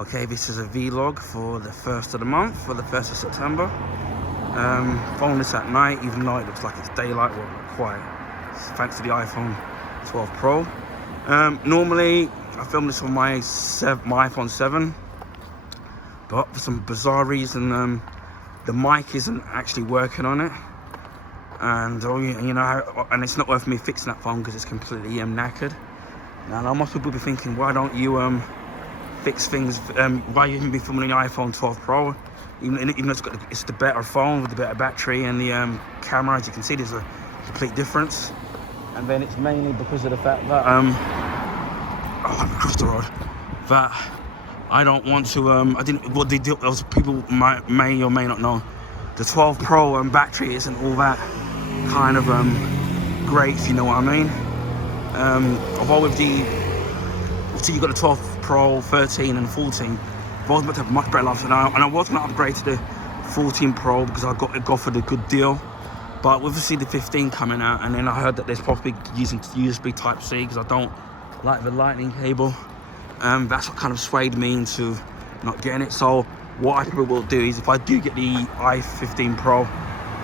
Okay, this is a vlog for the 1st of the month, for the 1st of September. Filming this at night, even though it looks like it's daylight, well, not quite. Thanks to the iPhone 12 Pro. Normally, I film this on my iPhone 7, but for some bizarre reason, the mic isn't actually working on it. And and it's not worth me fixing that phone because it's completely knackered. Now, most people be thinking, why don't you fix things? Why you even be filming on your iPhone 12 Pro? Even though it's the better phone with the better battery and the camera, as you can see, there's a complete difference. And then it's mainly because of the fact that I'm across the road. That I don't want to. What they do. Else people may or may not know. The 12 Pro battery isn't all that kind of great, if you know what I mean. Although with so you got the 12 Pro, 13 and 14, I was about to have much better life, and I was going to upgrade to the 14 Pro because I got it offered a good deal. But with the 15 coming out, and then I heard that there's possibly using USB Type-C because I don't like the lightning cable. That's what kind of swayed me into not getting it. So what I probably will do is, if I do get the i15 Pro,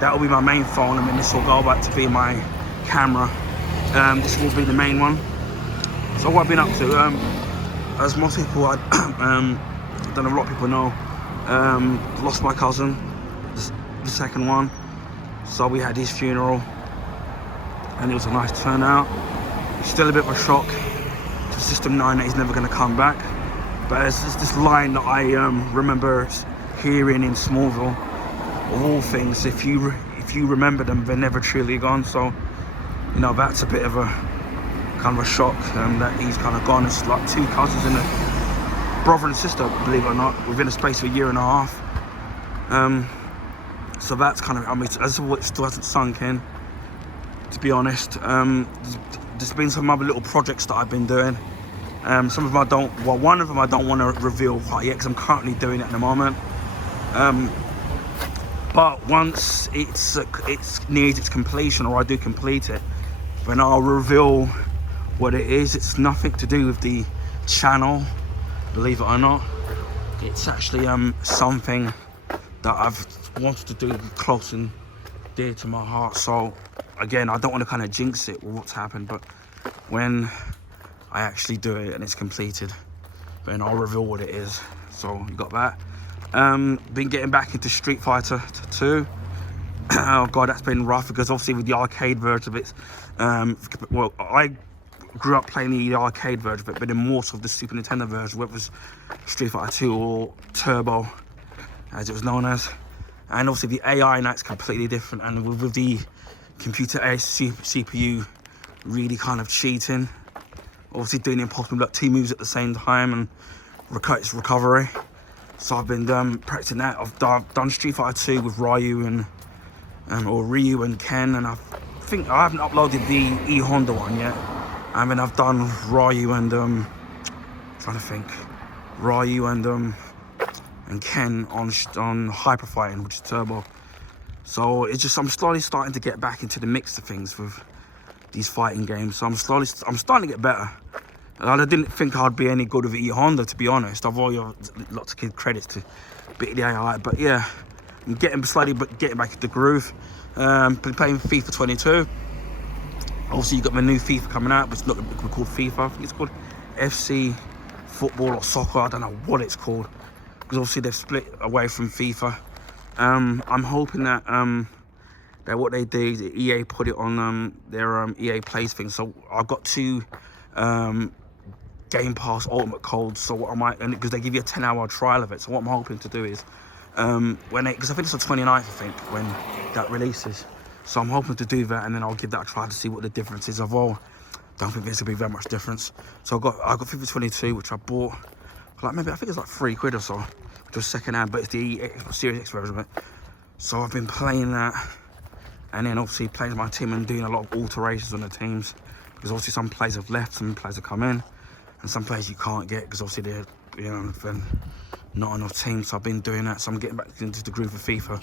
that will be my main phone, and then this will go back to be my camera. This will be the main one. So what I've been up to, as most people, I don't know, a lot of people know, lost my cousin, the second one. So we had his funeral, and it was a nice turnout. It's still a bit of a shock to System 9 that he's never going to come back. But there's this line that I remember hearing in Smallville, of all things, if you remember them, they're never truly gone. So, that's a bit of a kind of a shock that he's kind of gone. It's like two cousins and a brother and sister, believe it or not, within a space of a year and a half. So that's kind of, as it still hasn't sunk in, to be honest. There's been some other little projects that I've been doing. Some of them one of them I don't want to reveal quite yet because I'm currently doing it at the moment. But once it nears its completion, or I do complete it, then I'll reveal what it is. It's nothing to do with the channel, believe it or not. It's actually something that I've wanted to do close and dear to my heart. So again, I don't want to kind of jinx it with what's happened, but when I actually do it and it's completed, then I'll reveal what it is. So you got that. Been getting back into Street Fighter 2. Oh god, that's been rough because obviously with the arcade version of it, well, I grew up playing the arcade version of it, but then more so of the Super Nintendo version, whether it was Street Fighter 2 or Turbo, as it was known as. And obviously the AI now is completely different, and with the computer CPU really kind of cheating, obviously doing the impossible, like 2 moves at the same time, and it's recovery. So I've been practicing that. I've done Street Fighter 2 with Ryu and Ryu and Ken, and I think I haven't uploaded the E Honda one yet. I mean, I've done Ryu and Ryu and Ken on Hyper Fighting, which is Turbo. So it's just, I'm slowly starting to get back into the mix of things with these fighting games. So I'm starting to get better. I didn't think I'd be any good with E Honda, to be honest. I've always lots of kid credits to beat the AI, but yeah, I'm getting back into the groove. Been playing FIFA 22. Obviously, you got my new FIFA coming out, but it's not called FIFA. I think it's called FC Football or Soccer. I don't know what it's called, because obviously they've split away from FIFA. I'm hoping that that what they do is EA put it on their EA Plays thing. So I've got 2 Game Pass Ultimate codes. So what I might, and because they give you a 10-hour trial of it. So what I'm hoping to do is because I think it's the 29th, I think, when that releases. So I'm hoping to do that, and then I'll give that a try to see what the difference is. Although don't think there's gonna be very much difference. So I got FIFA 22, which I bought for like, maybe I think it's like £3 or so, which was second hand, but it's the Series X version of it. So I've been playing that, and then obviously playing with my team and doing a lot of alterations on the teams, because obviously some players have left, some players have come in, and some players you can't get because obviously they're not enough teams. So I've been doing that. So I'm getting back into the groove of FIFA.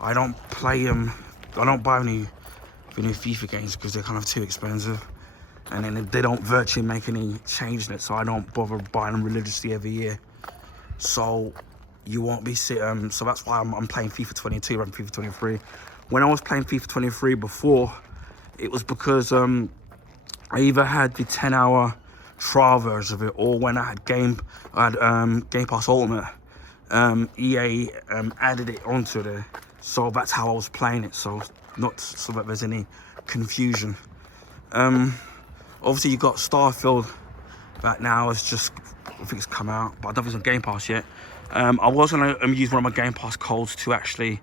I don't play I don't buy any FIFA games because they're kind of too expensive, and then they don't virtually make any change in it, so I don't bother buying them religiously every year. so you won't be sitting. So that's why I'm playing FIFA 22 rather than FIFA 23. When I was playing FIFA 23 before, it was because I either had the 10-hour trial version of it, or when I had Game Pass Ultimate, EA added it onto there. So that's how I was playing it. So not so that there's any confusion. Obviously you got Starfield that now is just, I think it's come out, but I don't think it's on Game Pass yet. I was gonna use one of my Game Pass codes to actually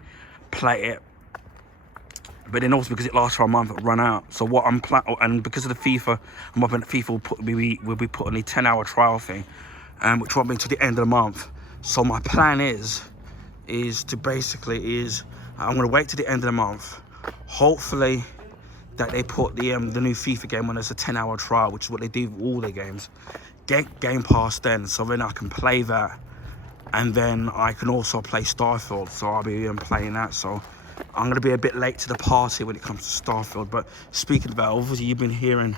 play it, but then also because it lasts for a month, it'll run out. So what I'm planning, and because of the FIFA, I'm hoping that FIFA will be putting a 10-hour trial thing, which won't be until the end of the month. So my plan is to basically I'm gonna wait to the end of the month. Hopefully that they put the new FIFA game when there's a 10-hour trial, which is what they do with all their games. Get Game Pass then, so then I can play that, and then I can also play Starfield. So I'll be playing that. So I'm going to be a bit late to the party when it comes to Starfield. But speaking of that, obviously you've been hearing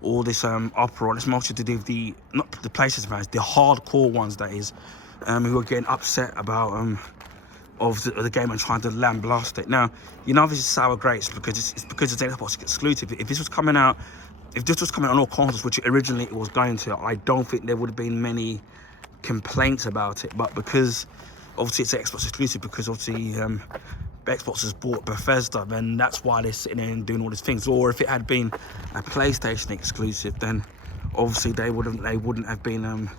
all this uproar. It's mostly to do with not the PlayStation fans, the hardcore ones, that is, who are getting upset about of the game and trying to lambaste it. Now, you know this is sour grapes because it's because it's Xbox exclusive. If this was coming out on all consoles, which originally it was going to, I don't think there would have been many complaints about it. But because obviously it's Xbox exclusive, because obviously Xbox has bought Bethesda, then that's why they're sitting there and doing all these things. Or if it had been a PlayStation exclusive, then obviously they wouldn't have been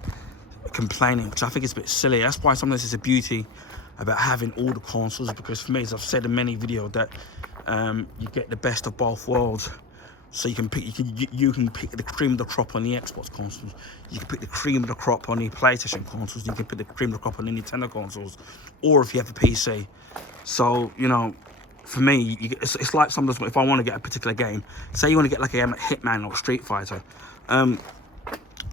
complaining, which I think is a bit silly. That's why sometimes it's a beauty about having all the consoles, because for me, as I've said in many videos, that you get the best of both worlds. So you can pick the cream of the crop on the Xbox consoles, you can pick the cream of the crop on the PlayStation consoles, you can pick the cream of the crop on the Nintendo consoles, or if you have a PC. So, you know, for me, it's like sometimes if I want to get a particular game, say you want to get like a game like Hitman or Street Fighter,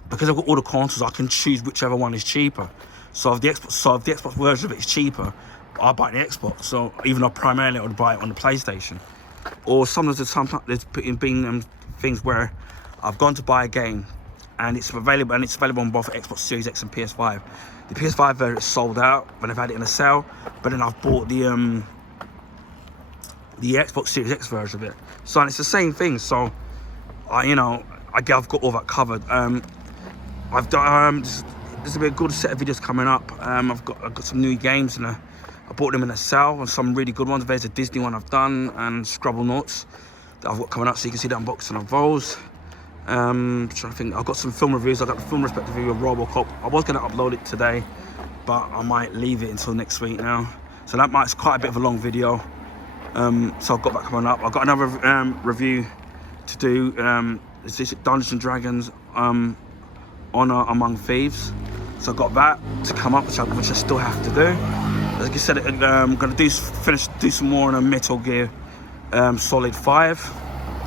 because I've got all the consoles, I can choose whichever one is cheaper. So if the Xbox version of it is cheaper, I'll buy the Xbox. So even though primarily I would buy it on the PlayStation. Or sometimes there's been things where I've gone to buy a game and it's available on both Xbox Series X and PS5. The PS5 version is sold out when I've had it in a sale, but then I've bought the Xbox Series X version of it. So it's the same thing. So I've got all that covered. I've done there's a good set of videos coming up. I've got some new games, and I bought them in a sale, and some really good ones. There's a Disney one I've done, and Scrabble Nuts that I've got coming up, so you can see the unboxing of those. Trying to think, I've got some film reviews. I've got the film respective review of Robocop. I was going to upload it today, but I might leave it until next week now. So it's quite a bit of a long video. So I've got that coming up. I've got another review to do. Is this Dungeons and Dragons Honor Among Thieves? So I've got that to come up, which I still have to do. Like I said, I'm going to do some more on a Metal Gear Solid 5.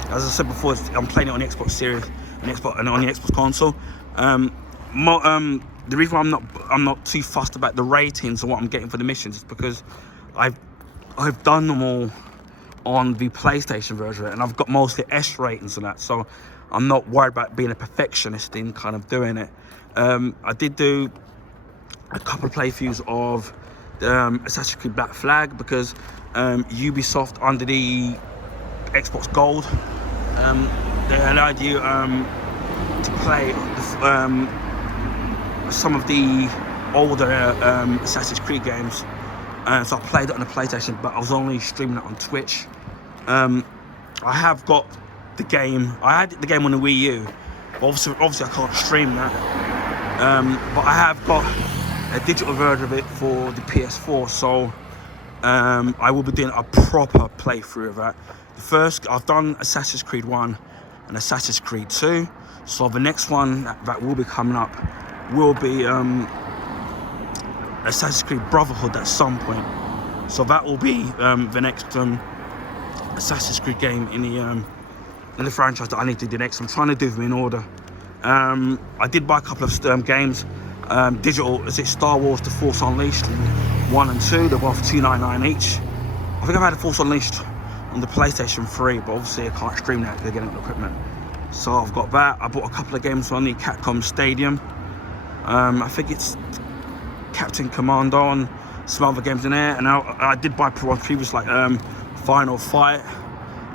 As I said before, I'm playing it on the Xbox Series and on the Xbox console. The reason why I'm not too fussed about the ratings and what I'm getting for the missions is because I've done them all on the PlayStation version, and I've got mostly S ratings on that, so I'm not worried about being a perfectionist in kind of doing it. I did do a couple of playthroughs of Assassin's Creed Black Flag, because Ubisoft, under the Xbox Gold, they allowed you to play some of the older Assassin's Creed games. So I played it on the PlayStation, but I was only streaming it on Twitch. I have got the game. I had the game on the Wii U. But obviously I can't stream that. But I have got a digital version of it for the PS4. So I will be doing a proper playthrough of that. I've done Assassin's Creed 1 and Assassin's Creed 2. So the next one that will be coming up will be Assassin's Creed Brotherhood at some point. So that will be the next Assassin's Creed game in the franchise that I need to do next. I'm trying to do them in order. I did buy a couple of games, digital. Is it Star Wars: The Force Unleashed 1 and 2? They're both $2.99 each. I think I've had The Force Unleashed on the PlayStation 3, but obviously I can't stream that because they're getting the equipment. So I've got that. I bought a couple of games on the Capcom Stadium. I think it's Captain Commando and some other games in there. And I did buy previous like Final Fight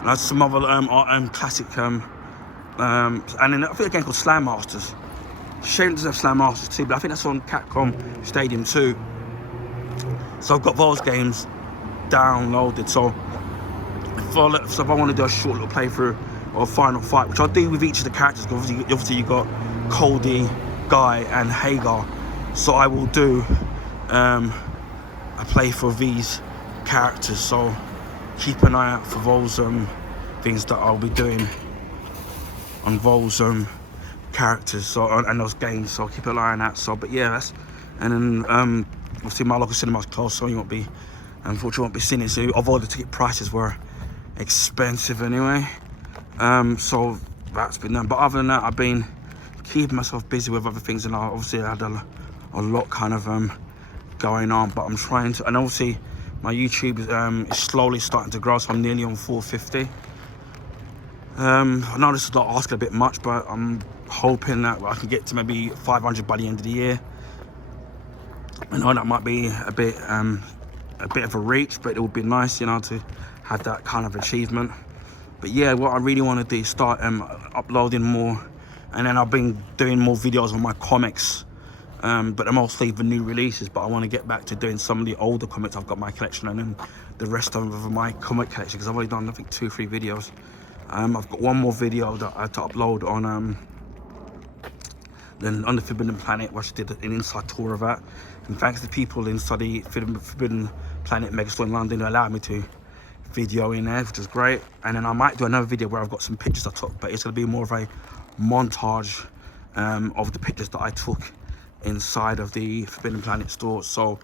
and some other classic and then I think a game called Slam Masters. Shame it doesn't have Slam Masters 2, but I think that's on Capcom Stadium 2. So I've got those games downloaded. So if I want to do a short little playthrough or Final Fight, which I'll do with each of the characters, obviously you got Cody, Guy and Hagar. So I will do a playthrough of these characters. So keep an eye out for those things that I'll be doing on those characters, so and those games. So keep an eye on that. So, but yeah, that's, and then obviously my local cinema's closed, so you won't be, unfortunately, won't be seeing it. So although the ticket prices were expensive anyway, so that's been done. But other than that, I've been keeping myself busy with other things, and I obviously had a lot kind of going on. But I'm trying to, and obviously my YouTube is slowly starting to grow, so I'm nearly on 450. I know this is not asking a bit much, but I'm hoping that I can get to maybe 500 by the end of the year. I know that might be a bit of a reach, but it would be nice, you know, to have that kind of achievement. But yeah, what I really want to do is start uploading more, and then I've been doing more videos on my comics, but they're mostly the new releases. But I want to get back to doing some of the older comics I've got in my collection, and then the rest of my comic collection, because I've only done I think 2 or 3 videos. I've got one more video that I had to upload on the Forbidden Planet, which I did an inside tour of that. And thanks to the people inside the Forbidden Planet Megastore in London who allowed me to video in there, which is great. And then I might do another video where I've got some pictures I took, but it's going to be more of a montage of the pictures that I took inside of the Forbidden Planet store. So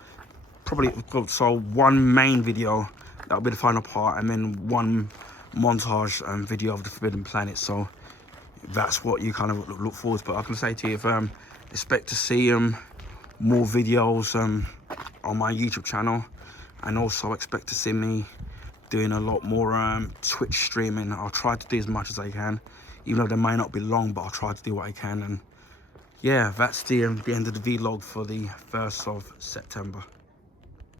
probably, so one main video, that'll be the final part, and then one montage video of the Forbidden Planet. So that's what you kind of look forward to. But I can say to you, if expect to see more videos on my YouTube channel, and also expect to see me doing a lot more Twitch streaming. I'll try to do as much as I can, even though they may not be long, but I'll try to do what I can. And yeah, that's the end of the vlog for the 1st of September.